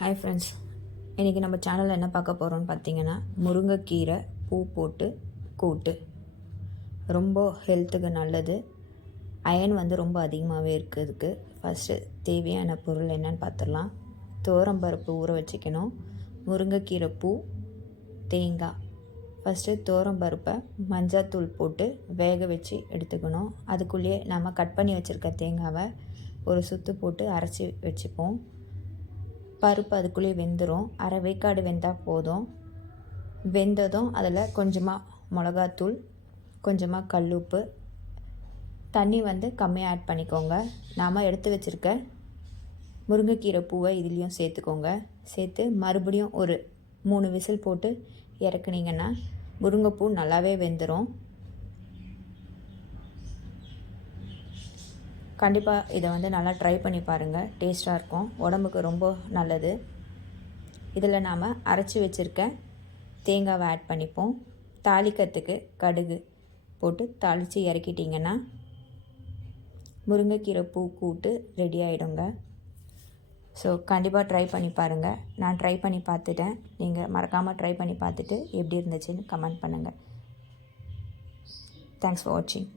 Hi friends, இன்றைக்கி நம்ம சேனலில் என்ன பார்க்க போகிறோம்னு பார்த்தீங்கன்னா, முருங்கைக்கீரை பூ போட்டு கூட்டு. ரொம்ப ஹெல்த்துக்கு நல்லது. அயன் ரொம்ப அதிகமாகவே இருக்குதுக்கு. ஃபஸ்ட்டு தேவையான பொருள் என்னன்னு பார்த்துடலாம். துவரம்பருப்பு ஊற வச்சுக்கணும், முருங்கைக்கீரை பூ, தேங்காய். ஃபஸ்ட்டு துவரம்பருப்பை மஞ்சத்தூள் போட்டு வேக வச்சு எடுத்துக்கணும். அதுக்குள்ளேயே நம்ம கட் பண்ணி வச்சுருக்க தேங்காவை ஒரு சுற்று போட்டு அரைச்சி வச்சுப்போம். பருப்பு அதுக்குள்ளேயே வெந்துடும். அரை வேக்காடு வெந்தால் போதும். வெந்ததும் அதில் கொஞ்சமாக மிளகாத்தூள், கொஞ்சமாக கல்லுப்பு, தண்ணி கம்மியாக ஆட் பண்ணிக்கோங்க. நாம் எடுத்து வச்சுருக்க முருங்கைக்கீரை பூவை இதுலேயும் சேர்த்துக்கோங்க. சேர்த்து மறுபடியும் ஒரு 3 விசில் போட்டு இறக்குனீங்கன்னா முருங்கைப்பூ நல்லாவே வெந்துடும். கண்டிப்பாக இதை நல்லா ட்ரை பண்ணி பாருங்கள். டேஸ்ட்டாக இருக்கும், உடம்புக்கு ரொம்ப நல்லது. இதில் நாம் அரைச்சி வச்சுருக்க தேங்காவை ஆட் பண்ணிப்போம். தாளிக்கிறதுக்கு கடுகு போட்டு தாளித்து இறக்கிட்டிங்கன்னா முருங்கைக்கீரை பூ கூட்டு ரெடி ஆகிடுங்க. ஸோ கண்டிப்பாக ட்ரை பண்ணி பாருங்கள். நான் ட்ரை பண்ணி பார்த்துட்டேன். நீங்கள் மறக்காமல் ட்ரை பண்ணி பார்த்துட்டு எப்படி இருந்துச்சுன்னு கமெண்ட் பண்ணுங்கள். தேங்க்ஸ் ஃபார் வாட்சிங்.